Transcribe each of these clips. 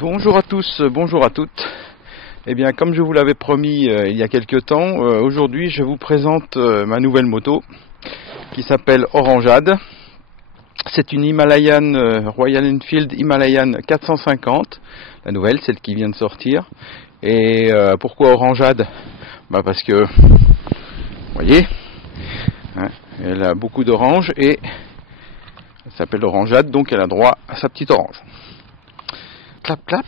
Bonjour à tous, bonjour à toutes. Eh bien, comme je vous l'avais promis il y a quelques temps, aujourd'hui je vous présente ma nouvelle moto qui s'appelle Orangeade. C'est une Himalayan Royal Enfield Himalayan 450, la nouvelle, celle qui vient de sortir. Et pourquoi Orangeade? Parce que, vous voyez, hein, elle a beaucoup d'orange et elle s'appelle Orangeade, donc elle a droit à sa petite orange. Clap clap.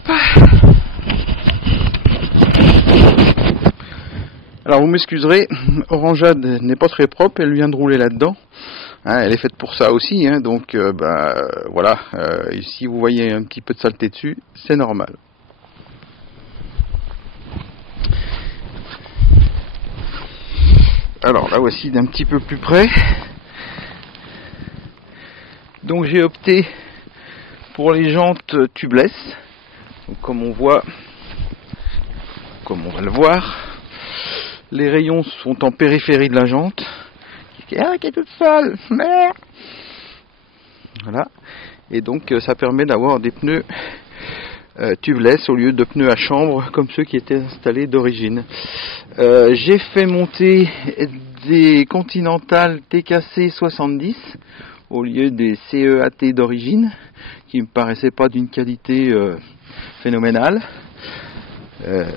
Alors vous m'excuserez, Orangeade n'est pas très propre, elle vient de rouler là-dedans. Hein, elle est faite pour ça aussi, hein, donc voilà, si vous voyez un petit peu de saleté dessus, c'est normal. Alors là voici d'un petit peu plus près. Donc j'ai opté pour les jantes tubeless. Donc, comme on voit, comme on va le voir, les rayons sont en périphérie de la jante. Qui est toute seule, merde. Voilà. Et donc ça permet d'avoir des pneus tubeless au lieu de pneus à chambre comme ceux qui étaient installés d'origine. J'ai fait monter des Continental TKC 70 au lieu des CEAT d'origine qui me paraissaient pas d'une qualité phénoménale.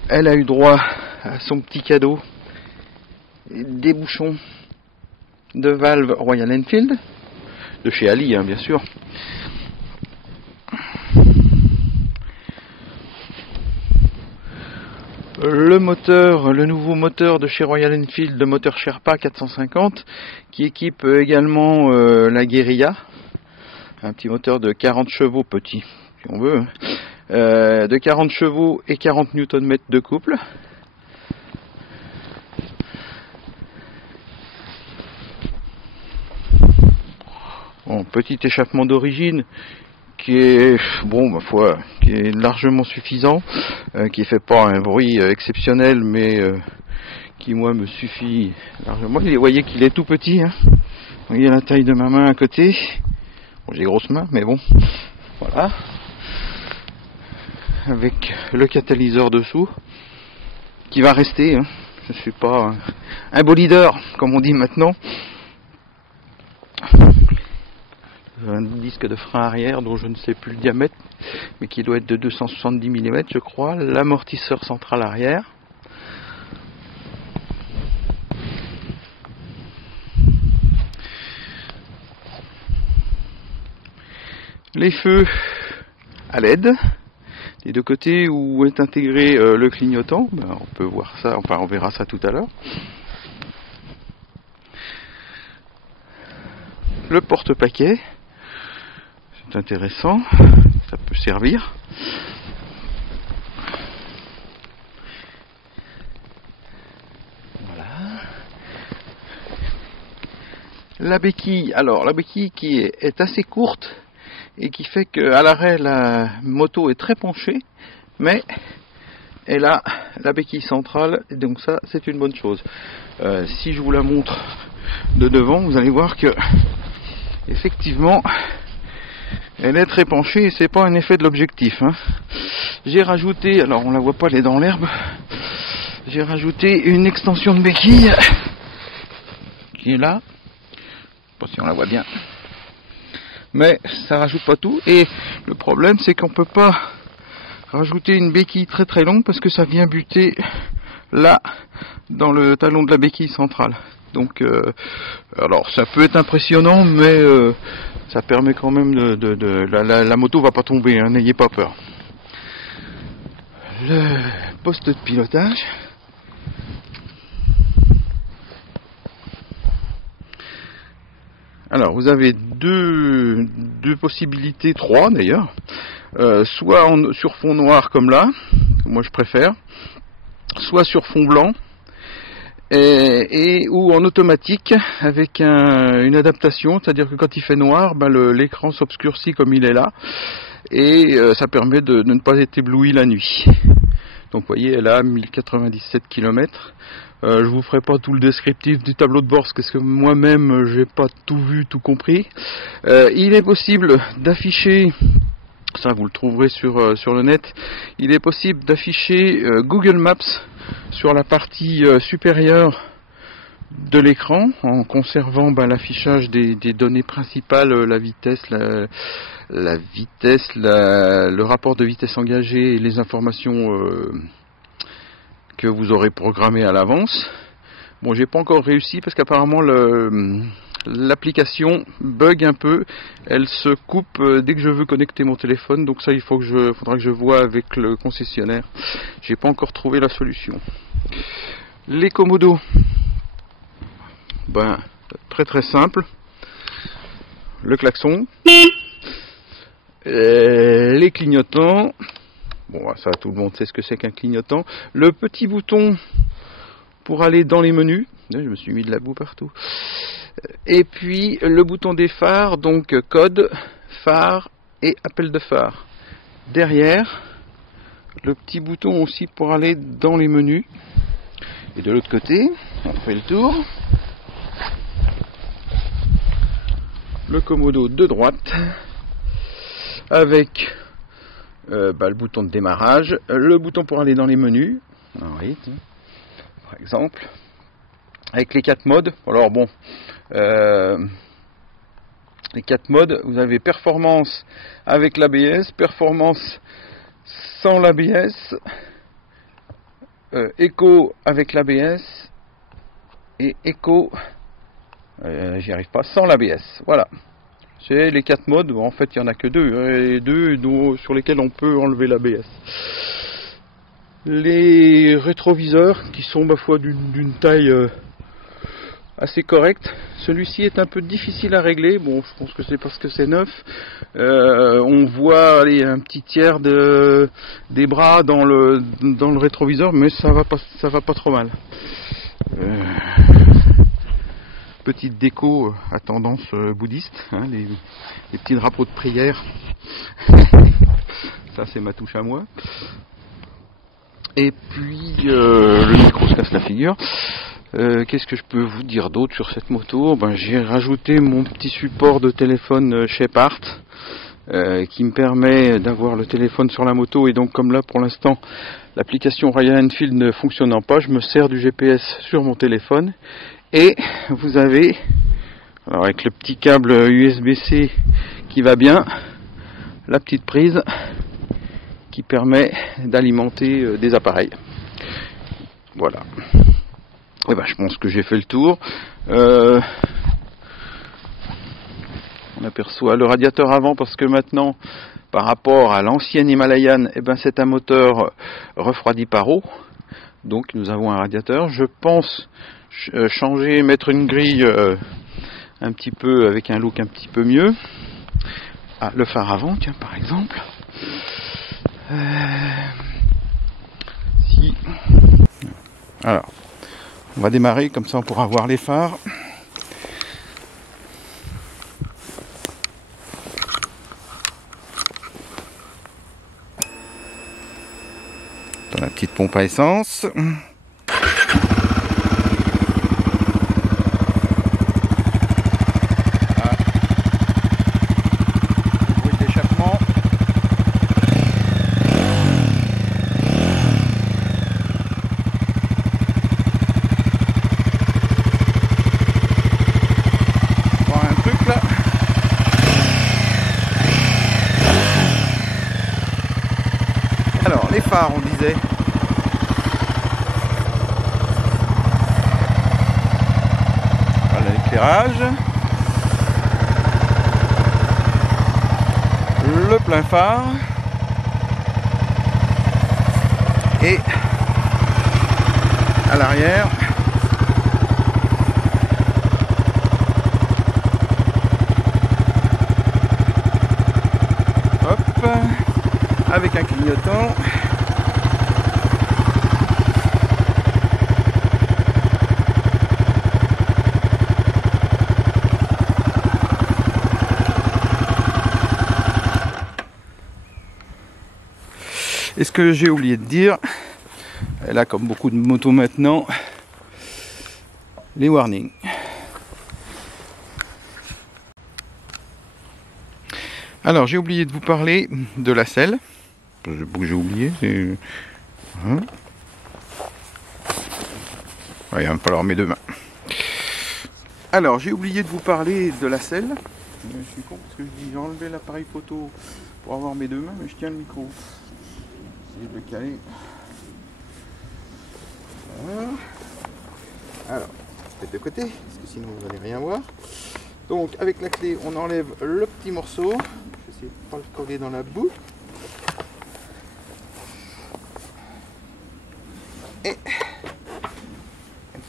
Elle a eu droit à son petit cadeau, des bouchons de valve Royal Enfield de chez Ali, hein, bien sûr. Le moteur, le nouveau moteur de chez Royal Enfield, le moteur Sherpa 450, qui équipe également la Guerilla, un petit moteur de 40 chevaux, petit, si on veut, de 40 chevaux et 40 Nm de couple. Bon, petit échappement d'origine qui est, bon, ma foi, qui est largement suffisant, qui fait pas un bruit exceptionnel, mais qui, moi, me suffit largement. Vous voyez qu'il est tout petit, hein. Vous voyez la taille de ma main à côté. Bon, j'ai grosses mains, mais bon, voilà. Avec le catalyseur dessous, qui va rester, hein. Je ne suis pas un bolideur, comme on dit maintenant. Un disque de frein arrière dont je ne sais plus le diamètre, mais qui doit être de 270 mm, je crois. L'amortisseur central arrière. Les feux à LED des deux côtés où est intégré le clignotant. On peut voir ça, enfin on verra ça tout à l'heure. Le porte-paquet, c'est intéressant, ça peut servir. Voilà. La béquille, alors la béquille qui est assez courte et qui fait qu'à l'arrêt la moto est très penchée, mais elle a la béquille centrale, et donc ça c'est une bonne chose. Si je vous la montre de devant, vous allez voir que effectivement elle est très penchée et c'est pas un effet de l'objectif, hein. J'ai rajouté, alors on la voit pas, elle est dans l'herbe, j'ai rajouté une extension de béquille qui est là, je sais pas si on la voit bien, mais ça rajoute pas tout. Et le problème c'est qu'on peut pas rajouter une béquille très très longue parce que ça vient buter là dans le talon de la béquille centrale. Donc alors ça peut être impressionnant, mais ça permet quand même la moto va pas tomber, hein, n'ayez pas peur. Le poste de pilotage. Alors vous avez deux possibilités, trois d'ailleurs, soit sur fond noir comme là, que moi je préfère, soit sur fond blanc, ou en automatique avec une adaptation, c'est-à-dire que quand il fait noir, l'écran s'obscurcit comme il est là, et ça permet de ne pas être ébloui la nuit. Donc vous voyez, elle a 1097 km. Je vous ferai pas tout le descriptif du tableau de bord parce que moi-même j'ai pas tout vu, tout compris. Il est possible d'afficher ça vous le trouverez sur le net. Il est possible d'afficher Google Maps sur la partie supérieure de l'écran en conservant l'affichage des données principales, la vitesse, le rapport de vitesse engagée et les informations que vous aurez programmées à l'avance. Bon, j'ai pas encore réussi parce qu'apparemment l'application bug un peu, elle se coupe dès que je veux connecter mon téléphone, donc ça faudra que je vois avec le concessionnaire. J'ai pas encore trouvé la solution. Les commodos, très simple. Le klaxon, les clignotants. Bon, ça tout le monde sait ce que c'est qu'un clignotant. Le petit bouton pour aller dans les menus. Je me suis mis de la boue partout. Et puis le bouton des phares, donc code, phare et appel de phare. Derrière, le petit bouton aussi pour aller dans les menus. Et de l'autre côté, on fait le tour. Le commodo de droite avec le bouton de démarrage, le bouton pour aller dans les menus, oui, par exemple, avec les 4 modes. Alors bon, les 4 modes, vous avez performance avec l'ABS, performance sans l'ABS, éco avec l'ABS et éco, j'y arrive pas, sans l'ABS. Voilà, c'est les 4 modes. En fait il n'y en a que 2, et 2 sur lesquels on peut enlever l'ABS. Les rétroviseurs qui sont ma foi d'une taille assez correcte. Celui-ci est un peu difficile à régler. Bon, je pense que c'est parce que c'est neuf. On voit un petit tiers des bras dans le rétroviseur, mais ça va pas trop mal. Petite déco à tendance bouddhiste, hein, les petits drapeaux de prière. Ça c'est ma touche à moi. Et puis le micro se casse la figure. Qu'est-ce que je peux vous dire d'autre sur cette moto? J'ai rajouté mon petit support de téléphone Shepard qui me permet d'avoir le téléphone sur la moto, et donc comme là pour l'instant l'application Royal Enfield ne fonctionnant pas, je me sers du GPS sur mon téléphone. Et vous avez, alors avec le petit câble USB-C qui va bien, la petite prise qui permet d'alimenter des appareils. Voilà. Et je pense que j'ai fait le tour. On aperçoit le radiateur avant, parce que maintenant, par rapport à l'ancienne Himalayan, c'est un moteur refroidi par eau. Donc nous avons un radiateur. Je pense changer, mettre une grille un petit peu avec un look un petit peu mieux. Ah, le phare avant, tiens, par exemple. Alors, on va démarrer, comme ça on pourra voir les phares. Dans la petite pompe à essence. Alors, les phares, on disait. Voilà l'éclairage. Le plein phare. Et à l'arrière, hop, avec un clignotant. Et ce que j'ai oublié de dire, elle a, comme beaucoup de motos maintenant, les warnings. Alors j'ai oublié de vous parler de la selle. J'ai oublié. Hein, ouais, il va me falloir mes deux mains. Alors j'ai oublié de vous parler de la selle. Je suis con parce que j'ai enlevé l'appareil photo pour avoir mes deux mains, mais je tiens le micro. Essayer de le caler. Voilà. Alors, peut-être de côté, parce que sinon vous n'allez rien voir. Donc avec la clé, on enlève le petit morceau. Je vais essayer de ne pas le coller dans la boue. Et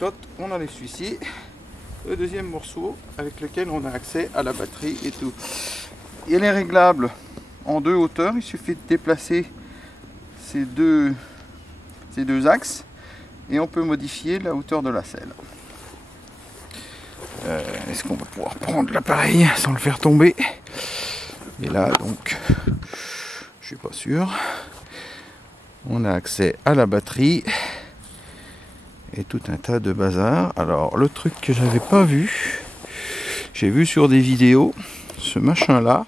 l'autre, on enlève celui-ci. Le deuxième morceau avec lequel on a accès à la batterie et tout. Il est réglable en deux hauteurs. Il suffit de déplacer ces deux axes et on peut modifier la hauteur de la selle. Est-ce qu'on va pouvoir prendre l'appareil sans le faire tomber? Et là donc je suis pas sûr. On a accès à la batterie et tout un tas de bazar. Alors le truc que j'avais pas vu, j'ai vu sur des vidéos, ce machin là,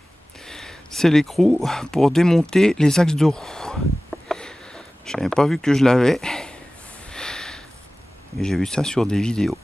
c'est l'écrou pour démonter les axes de roue. J'avais pas vu que je l'avais. Et j'ai vu ça sur des vidéos.